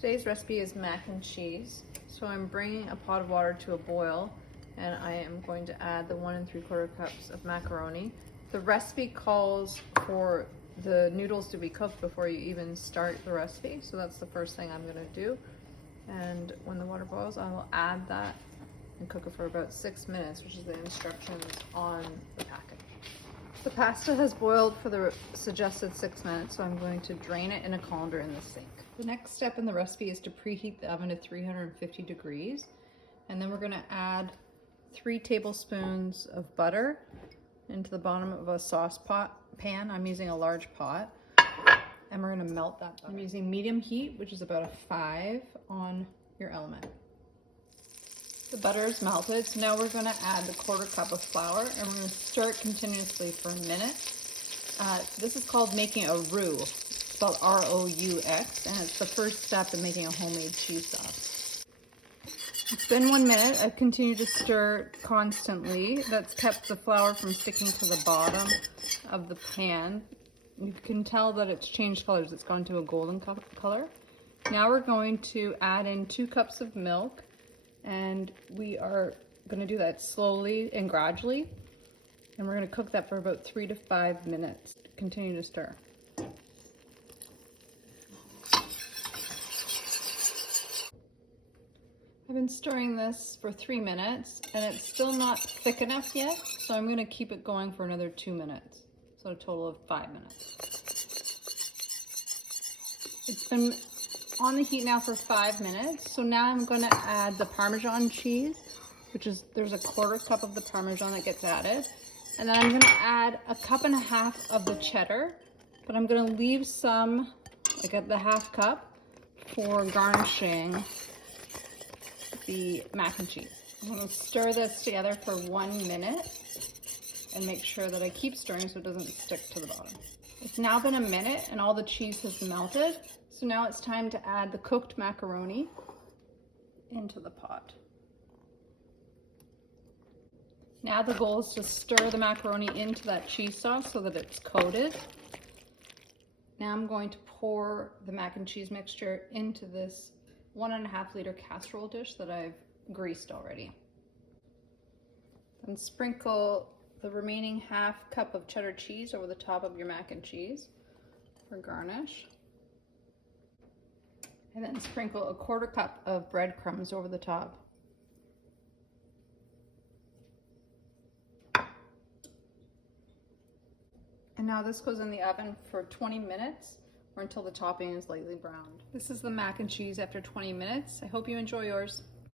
Today's recipe is mac and cheese. So I'm bringing a pot of water to a boil and I am going to add the 1 3/4 cups of macaroni. The recipe calls for the noodles to be cooked before you even start the recipe. So that's the first thing I'm gonna do. And when the water boils, I will add that and cook it for about 6 minutes, which is the instructions on the package. The pasta has boiled for the suggested 6 minutes, so I'm going to drain it in a colander in the sink. The next step in the recipe is to preheat the oven to 350 degrees. And then we're gonna add 3 tablespoons of butter into the bottom of a sauce pan. I'm using a large pot. And we're gonna melt that butter. I'm using medium heat, which is about a 5 on your element. The butter is melted, so now we're gonna add the 1/4 cup of flour and we're gonna stir it continuously for a minute. This is called making a roux, spelled R-O-U-X, and it's the first step in making a homemade cheese sauce. It's been 1 minute. I've continued to stir constantly. That's kept the flour from sticking to the bottom of the pan. You can tell that it's changed colors. It's gone to a golden color. Now we're going to add in 2 cups of milk, and we are going to do that slowly and gradually. And we're going to cook that for about 3 to 5 minutes. Continue to stir. I've been stirring this for 3 minutes and it's still not thick enough yet, so I'm going to keep it going for another 2 minutes. So a total of 5 minutes. It's been on the heat now for 5 minutes. So now I'm going to add the Parmesan cheese, which is, there's a 1/4 cup of the Parmesan that gets added. And then I'm going to add a 1.5 cups of the cheddar, but I'm going to leave some, like at the 1/2 cup, for garnishing the mac and cheese. I'm going to stir this together for 1 minute and make sure that I keep stirring so it doesn't stick to the bottom. It's now been a minute and all the cheese has melted. So now it's time to add the cooked macaroni into the pot. Now the goal is to stir the macaroni into that cheese sauce so that it's coated. Now I'm going to pour the mac and cheese mixture into this 1.5 liter casserole dish that I've greased already. And sprinkle the remaining 1/2 cup of cheddar cheese over the top of your mac and cheese for garnish. And then sprinkle a 1/4 cup of breadcrumbs over the top. And now this goes in the oven for 20 minutes or until the topping is lightly browned. This is the mac and cheese after 20 minutes. I hope you enjoy yours.